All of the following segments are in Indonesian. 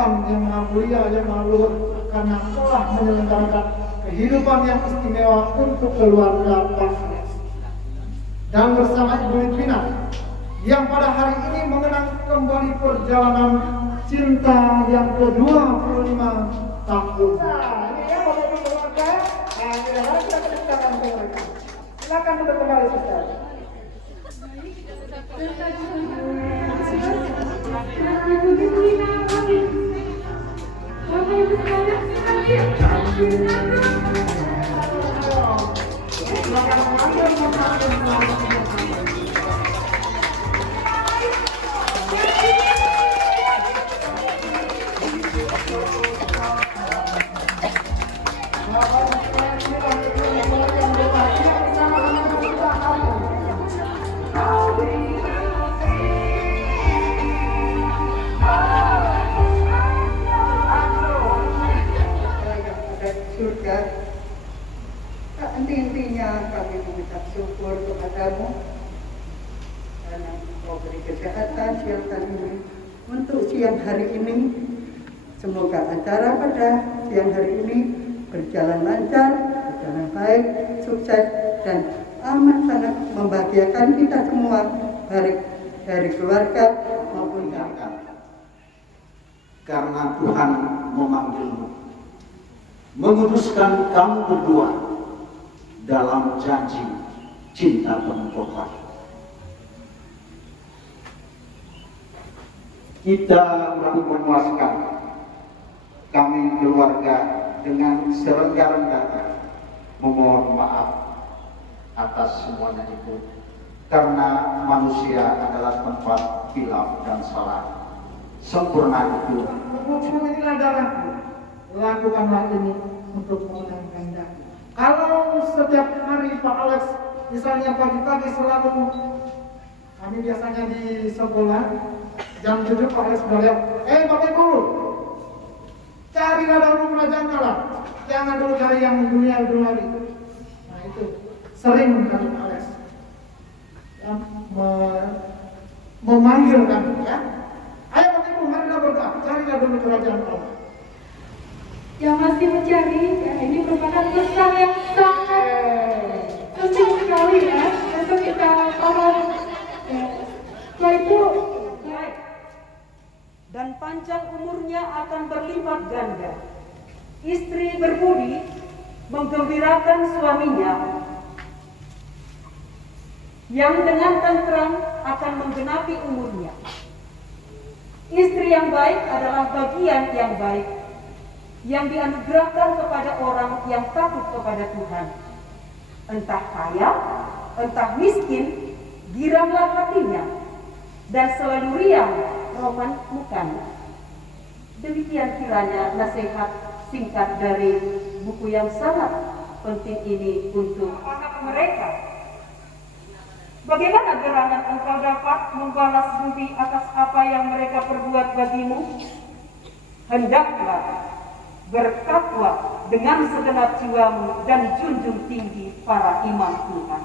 Tuhan yang Maha Mulia, yang Maha Luhur, karena telah menyelenggarakan kehidupan yang istimewa untuk keluarga Pak Alex. Dan bersama Ibu Litwina yang pada hari ini mengenang kembali perjalanan cinta yang ke-25 tahun. Nah, ini ya Bapak Ibu keluarga. Nah, tidak harus kita ceritakan ke mereka. Silakan duduk kembali, Sister. Intinya kami mengucap syukur kepadamu karena Engkau beri kesehatan siang ini untuk siang hari ini. Semoga acara pada siang hari ini berjalan lancar, berjalan baik, sukses, dan amat sangat membahagiakan kita semua, baik dari keluarga maupun kakak. Karena Tuhan memanggilmu, menguduskan kamu berdua dalam janji cinta pernikahan. Kita memuaskan kami keluarga dengan serengga-rengganya memohon maaf atas semuanya itu, karena manusia adalah tempat hilaf dan salah. Sempurna itu. Inilah darahku, lakukanlah ini untuk memenangkan darah. Kalau setiap hari Pak Alex misalnya pagi-pagi selalu, kami biasanya di sekolah jam 7 Pak Alex sudah lihat, Bapak Ibu, carilah dahulu kerajaan Allah, jangan dulu cari yang dunia dulu hari. Nah itu sering kali Pak Alex ya, memanggil kami ya. Ayo Bapak Ibu, marilah berdoa, carilah dulu kerajaan Allah. Yang masih mencari, ya, ini merupakan pesan yang sangat penting sekali ya untuk kita paham. Ya. Setelah itu, baik. Dan panjang umurnya akan berlipat ganda. Istri berbudi menggembirakan suaminya, yang dengan tenteram akan menggenapi umurnya. Istri yang baik adalah bagian yang baik yang dianugerahkan kepada orang yang takut kepada Tuhan. Entah kaya, entah miskin, giranglah hatinya, dan selalu riang roman mukanya. Demikian kiranya nasihat singkat dari buku yang sangat penting ini untuk anak mereka. Bagaimana gerangan engkau dapat membalas budi atas apa yang mereka perbuat bagimu? Hendaklah bertakwa dengan segenap jiwamu dan junjung tinggi para imam Tuhan.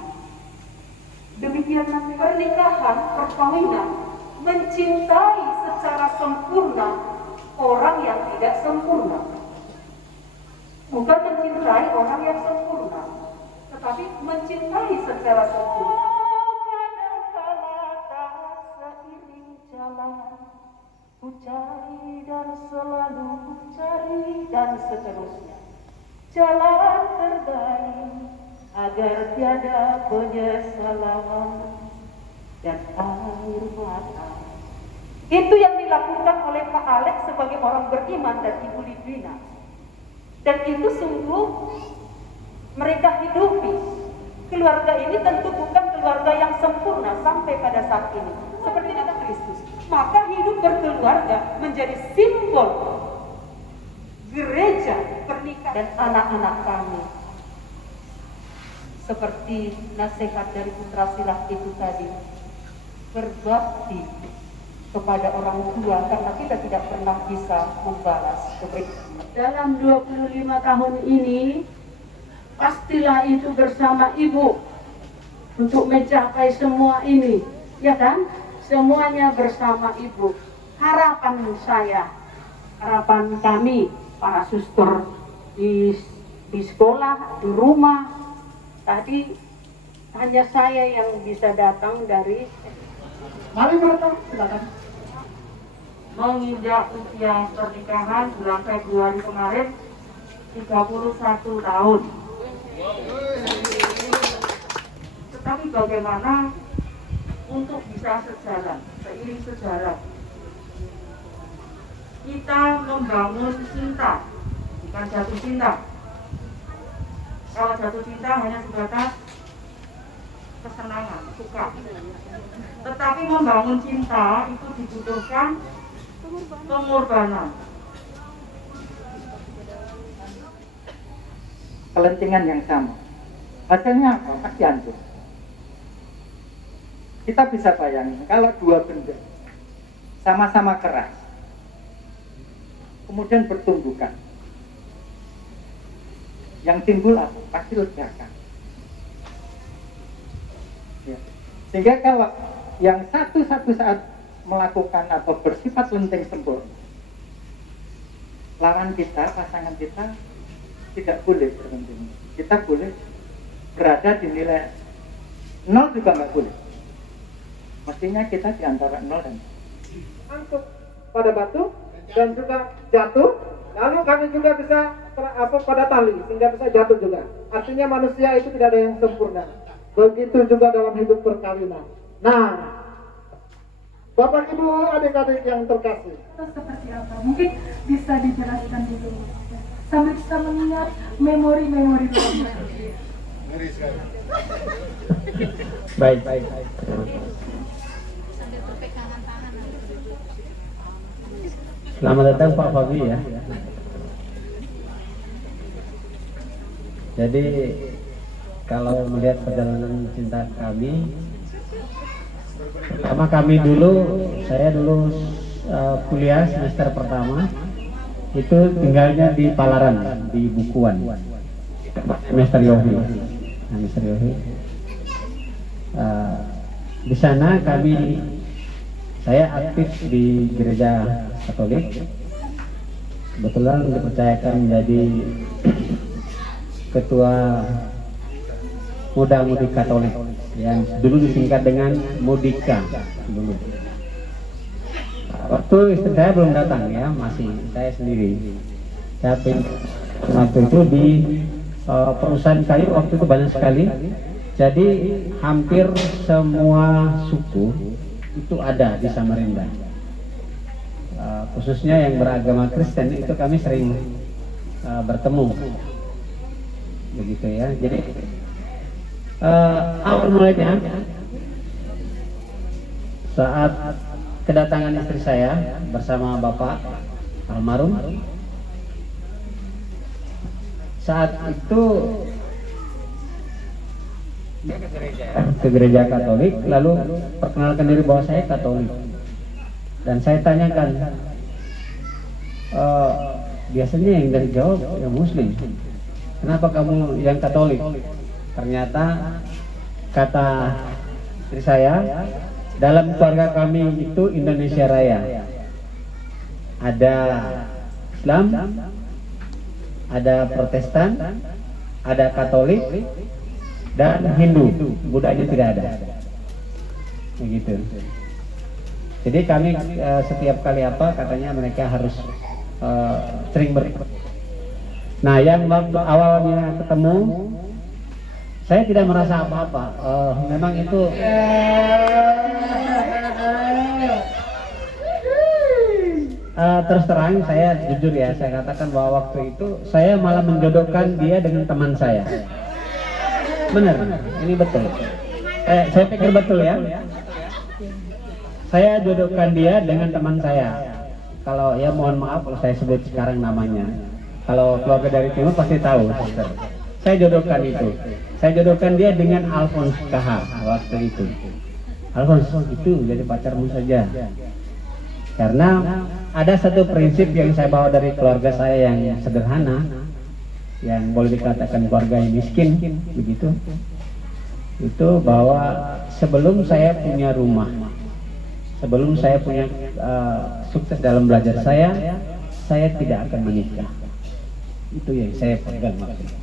Demikianlah pernikahan, perkawinan, mencintai secara sempurna orang yang tidak sempurna. Bukan mencintai orang yang sempurna, tetapi mencintai secara sempurna. Ku cari dan selalu ku cari dan seterusnya jalan terbaik agar tiada penyesalan dan air mata. Itu yang dilakukan oleh Pak Alex sebagai orang beriman dan Ibu Litwina, dan itu sungguh mereka hidupi. Keluarga ini tentu bukan keluarga yang sempurna sampai pada saat ini, seperti kata Kristus. Maka hidup berkeluarga menjadi simbol gereja pernikahan dan anak-anak kami. Seperti nasihat dari Putra Silat itu tadi, berbakti kepada orang tua karena kita tidak pernah bisa membalas kebaikan. dalam 25 tahun ini, pastilah itu bersama Ibu untuk mencapai semua ini, ya kan? Semuanya bersama Ibu. Harapan saya harapan kami para suster di sekolah, di rumah. Tadi hanya saya yang bisa datang dari Mari bertemu, silakan. menginjak usia pernikahan bulan Februari kemarin 31 tahun. Tetapi bagaimana untuk bisa sejalan, seiring sejarah, kita membangun cinta, bukan jatuh cinta. Kalau jatuh cinta hanya sebatas kesenangan, suka. Tetapi membangun cinta itu dibutuhkan pengorbanan. Kelentingan yang sama. Hasilnya apa? Pasti hancur. Kita bisa bayangin kalau dua benda sama-sama keras, kemudian bertumbukan, yang timbul apa? Pasti ledakan. Ya. Sehingga kalau yang satu saat melakukan atau bersifat lenting sempurna, lawan kita, pasangan kita tidak boleh berhenti. Kita boleh berada di nilai 0 juga nggak boleh. Mestinya kita di antara 0 dan Angkut pada batu dan juga jatuh. Lalu kami juga bisa pada tali sehingga bisa jatuh juga. Artinya manusia itu tidak ada yang sempurna. Begitu juga dalam hidup perkawinan. Nah, Bapak Ibu adik-adik yang terkasih, Itu seperti apa? Mungkin bisa dijelaskan dulu. Sambil kita mengingat memori-memori lama. Baik. Selamat datang Pak Fabi ya. Jadi kalau melihat perjalanan cinta kami, pertama kami saya dulu kuliah semester pertama itu tinggalnya di Palaran, di Bukuan, semester Yohi. Di sana saya aktif di gereja Katolik. Kebetulan dipercayakan menjadi ketua muda-mudi Katolik yang dulu disingkat dengan Mudika dulu. Waktu istri saya belum datang ya, masih saya sendiri. Saya waktu itu di perusahaan kayu waktu itu banyak sekali. Jadi hampir semua suku itu ada di Samarinda. Khususnya yang beragama Kristen itu kami sering bertemu. Begitu ya. Jadi awal mulanya saat kedatangan istri saya bersama Bapak almarhum, saat itu ke gereja Katolik, lalu perkenalkan diri bahwa saya Katolik, dan saya tanyakan, biasanya yang dari Jawa yang Muslim, kenapa kamu yang Katolik? Ternyata kata istri saya, dalam keluarga kami itu Indonesia Raya, ada Islam, ada Protestan, ada Katolik, dan Hindu. Budanya tidak ada. Begitu. Jadi kami setiap kali katanya mereka harus sering Nah, yang waktu awalnya ketemu, saya tidak merasa apa-apa. Memang itu terus terang saya jujur ya, saya katakan bahwa waktu itu saya malah menjodohkan dia dengan teman saya. Benar, ini betul. Saya pikir betul ya. Saya jodohkan dia dengan teman saya. Kalau ya mohon maaf kalau saya sebut sekarang namanya. Kalau keluarga dari timur pasti tahu. Saya jodohkan itu. Saya jodohkan dia dengan Alphonse Kahar waktu itu. Alphonse itu jadi pacarmu saja. Karena ada satu prinsip yang saya bawa dari keluarga saya yang sederhana, yang boleh dikatakan keluarga yang miskin, begitu. Itu bahwa sebelum saya punya rumah, sebelum saya punya sukses dalam belajar saya tidak akan menikah. Itu yang saya pegang waktu itu.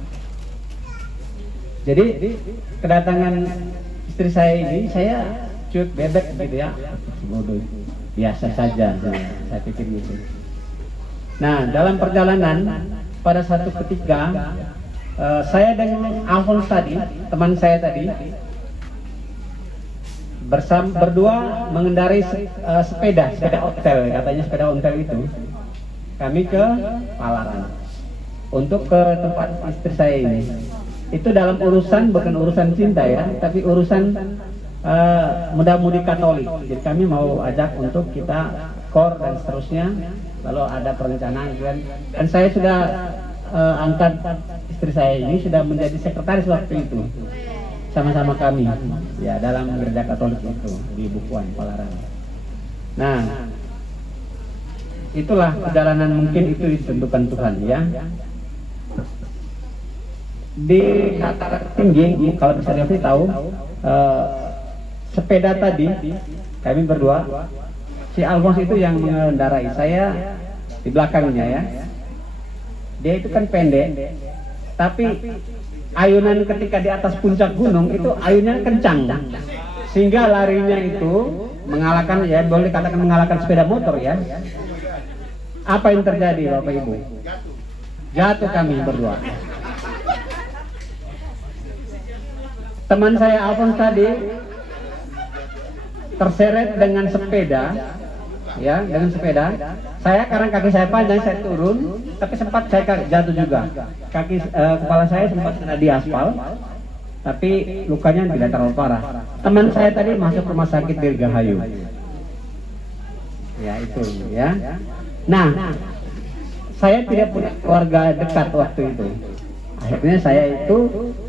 Jadi kedatangan istri saya ini saya cuek bebek gitu ya, bodoh, biasa saja, saya pikir gitu. Nah, dalam perjalanan pada satu ketika saya dengan Alphonse tadi, teman saya tadi, berdua mengendarai sepeda ontel, katanya sepeda ontel itu, kami ke Palaran untuk ke tempat istri saya ini. Itu dalam urusan, bukan urusan cinta ya, tapi urusan muda-mudi Katolik. Jadi kami mau ajak untuk kita kor dan seterusnya, lalu ada perencanaan gitu kan. Dan saya sudah angkat istri saya ini sudah menjadi sekretaris waktu itu, sama-sama kami ya dalam gereja Katolik itu di Bukuan Palaran. Nah, itulah perjalanan, mungkin itu ditentukan Tuhan ya. Di dataran tinggi, kalau bisa Devi tahu, sepeda tadi kami berdua, si Alphonse itu yang mengendarai, saya di belakangnya ya. Dia itu kan pendek, tapi ayunan ketika di atas puncak gunung itu ayunnya kencang, sehingga larinya itu mengalahkan, ya boleh katakan mengalahkan sepeda motor ya. Apa yang terjadi Bapak Ibu? Jatuh kami berdua. Teman saya Alphonse tadi terseret dengan sepeda, ya dengan sepeda. Saya karena kaki saya panjang, saya turun, tapi sempat saya jatuh juga. Kepala saya sempat kena di aspal, tapi lukanya tidak terlalu parah. Teman saya tadi masuk rumah sakit Dirgahayu. Ya itu ya. Nah, saya tidak punya keluarga dekat waktu itu. Akhirnya saya itu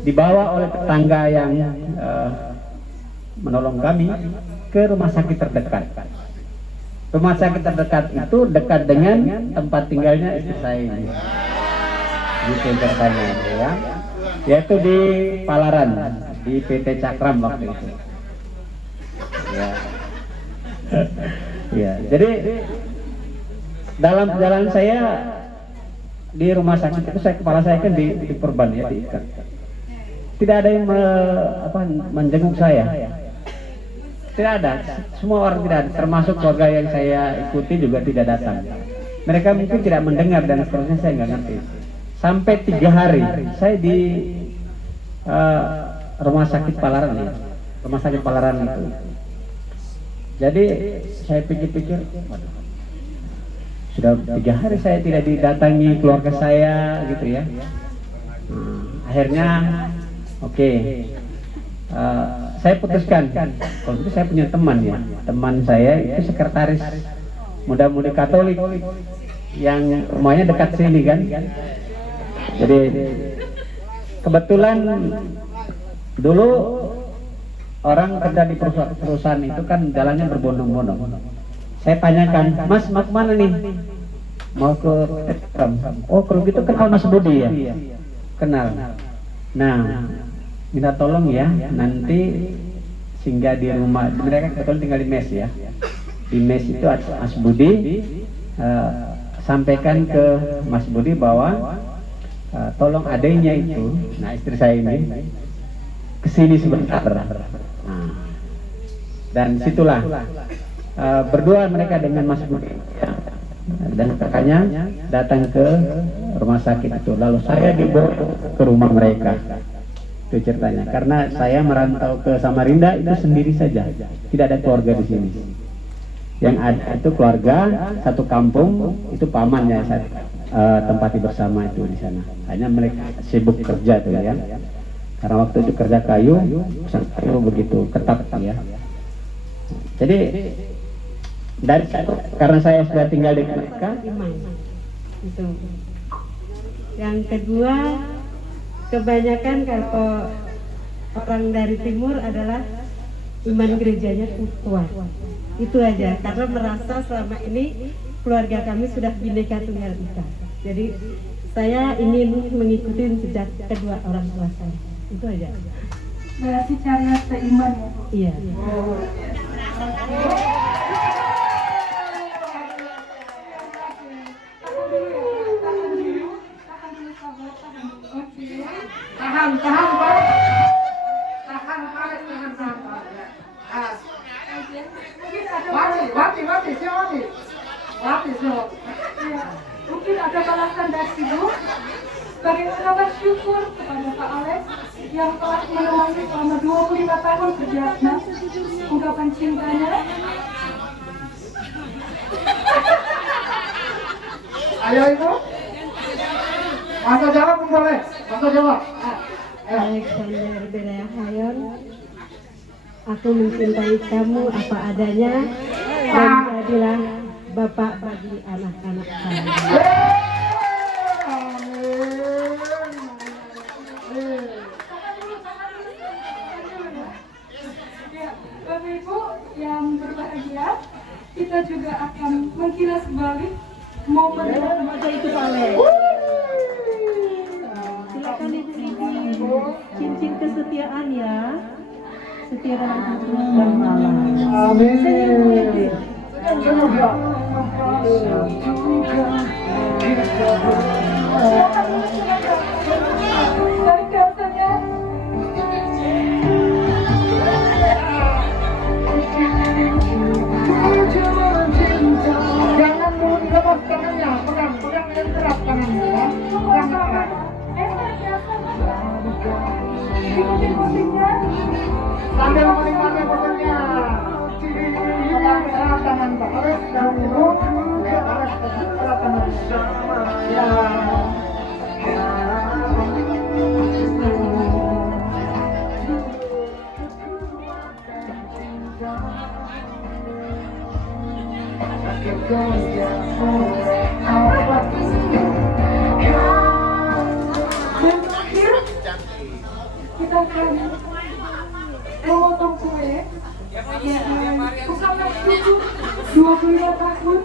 dibawa oleh tetangga yang menolong kami ke rumah sakit terdekat. Rumah sakit terdekat itu dekat dengan tempat tinggalnya istri saya ini. Gitu ceritanya ya. Yaitu di Palaran, di PT Cakram waktu itu. Ya. Ya, jadi dalam perjalanan saya di rumah sakit itu, kepala saya kan diperban ya, diikat. Tidak ada yang menjenguk saya. Tidak ada, semua orang tidak ada, termasuk keluarga yang saya ikuti juga tidak datang. Mereka mungkin tidak mendengar dan seterusnya, saya nggak ngerti. Sampai 3 hari saya di rumah sakit Palaran ya, rumah sakit Palaran itu. Jadi saya pikir-pikir, waduh, sudah 3 hari saya tidak didatangi keluarga saya gitu ya. Akhirnya oke. Saya putuskan, kalau itu saya punya teman ya, teman saya itu sekretaris muda-mudi Katolik yang rumahnya dekat sini kan. Jadi kebetulan dulu orang kerja di perusahaan itu kan jalannya berbondong-bondong. Saya tanyakan, Mas mau kemana nih? Mau ke Cakram. Oh kalau gitu kenal Mas Budi ya? Kenal. Nah, minta tolong ya, nanti singgah di rumah, mereka kebetulan tinggal di mes ya. Di mes itu Mas Budi, sampaikan ke Mas Budi bahwa tolong adiknya itu, nah istri saya ini, kesini sebentar. Nah, dan situlah berdua mereka dengan Mas Budi ya, dan kakaknya datang ke rumah sakit itu. Lalu saya dibawa ke rumah mereka. Itu ceritanya. Karena saya merantau ke Samarinda itu sendiri saja, tidak ada keluarga di sini. Yang ada itu keluarga satu kampung, itu pamannya saya tempati bersama itu di sana. Hanya mereka sibuk kerja tuh ya. Karena waktu itu kerja kayu begitu ketat ya. Jadi dari karena saya sudah tinggal di mereka. Itu. Yang kedua, kebanyakan kalau orang dari timur adalah iman gerejanya kuat. Itu aja, karena merasa selama ini keluarga kami sudah Bhinneka Tunggal Ika. Jadi saya ingin mengikuti jejak kedua orang tua saya. Itu aja. Berarti cara seiman ya Bu? Iya. tahan Pak. Tahan Pak, tahan. Ya. Ah. Mungkin ada Wati, siapa Wati? Wati, siapa? ya, mungkin ada balasan dari Ibu sebagai ungkapan syukur kepada Pak Alex yang telah menemani selama 25 tahun kerjanya, ungkapan cintanya. Ayo Ibu. Masa jawab pun boleh. Masa jawab. Alexander Beraya Hayon, aku mencintai kamu apa adanya dan jadilah bapak bagi anak-anak kami. Ya, Bapak Ibu yang berbahagia, kita juga akan mengkilas balik momen Masa itu Pak Alex. Silakan ibu cincin kesetiaan ya, setia dalam hidup dan malam. Amin. dari biasanya. Jangan dulu dilepas tangannya, pegang yang keras tangannya ya. Pegang yang keras. Ikutin-ikutinnya. Sambil menikmati fotonya. Pegang erat tangan Pak Alex dan Ibu. Ya, Alex pegang erat tangannya. Ya. Dan terakhir, kita akan memotong kue. Bukanlah syukur 25 tahun.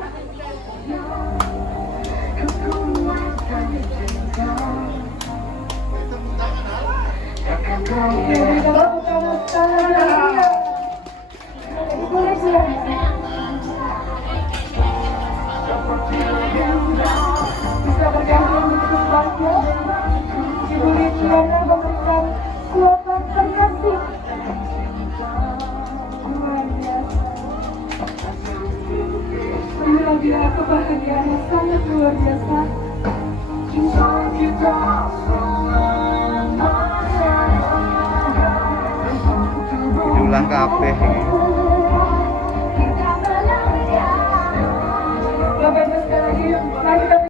Bisa bergabung untuk bahagia. Ibu Lidiana memberikan suapan terkasih. Luar biasa. Inilah dia kebahagiaan yang sangat luar biasa. Diulang kabeh iki. Bapak Ibu sekalian, mari kita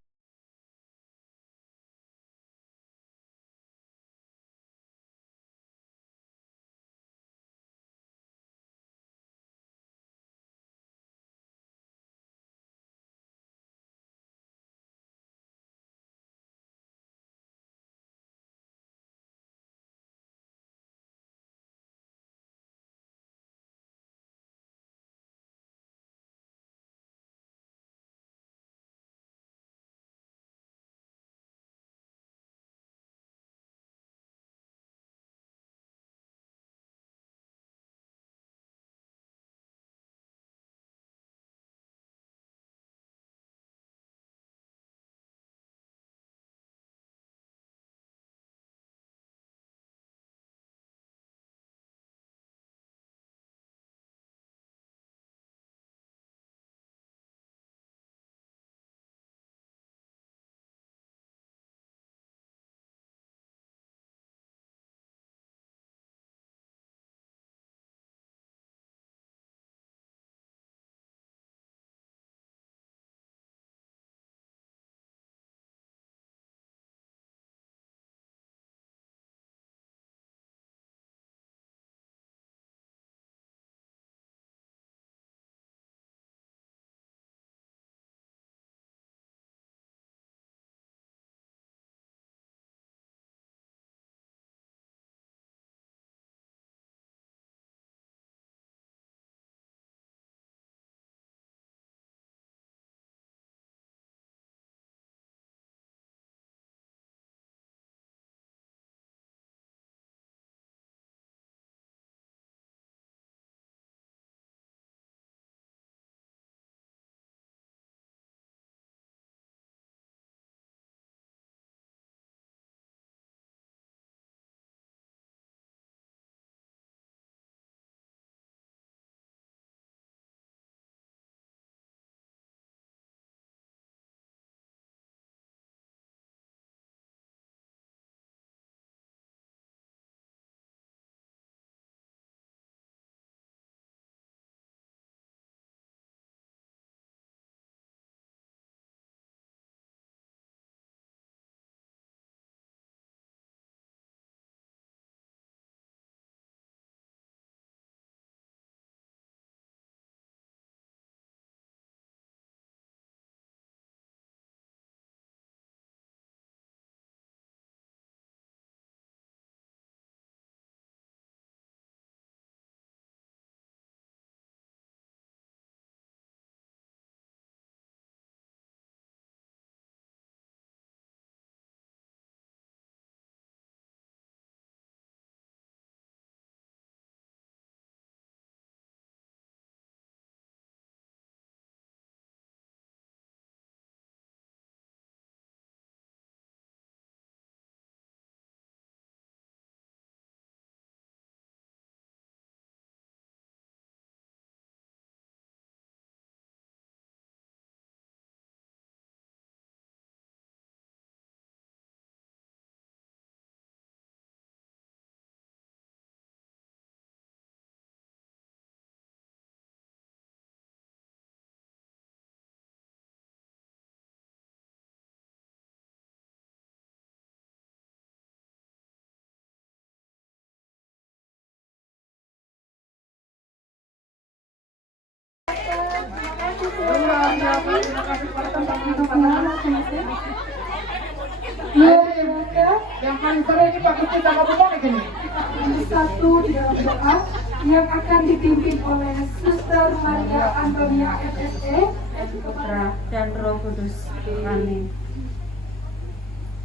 Yang paling seru ini Pak Gusti sama Bu Monik ini. Satu di dalam doa yang akan dipimpin oleh Suster Maria Antonia FSE Putra dan Roh Kudus. Amin.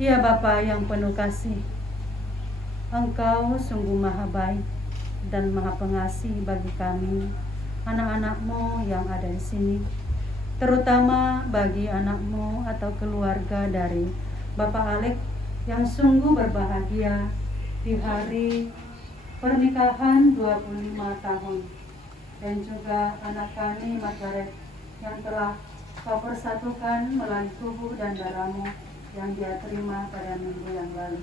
Ya Bapa yang penuh kasih, Engkau sungguh maha baik dan maha pengasih bagi kami, anak-anak-Mu yang ada di sini, terutama bagi anak-Mu atau keluarga dari Bapak Alek yang sungguh berbahagia di hari pernikahan 25 tahun, dan juga anak kami Margaret yang telah Kau persatukan melalui tubuh dan darah-Mu yang Dia terima pada minggu yang lalu.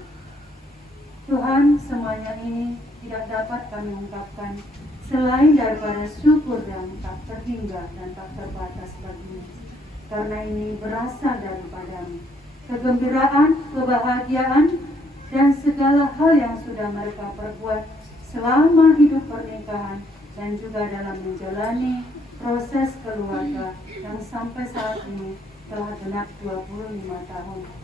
Tuhan, semuanya ini tidak dapat kami ungkapkan selain daripada syukur yang tak terhingga dan tak terbatas bagimu, karena ini berasal daripada-Mu. Kegembiraan, kebahagiaan, dan segala hal yang sudah mereka perbuat selama hidup pernikahan dan juga dalam menjalani proses keluarga yang sampai saat ini telah genap 25 tahun.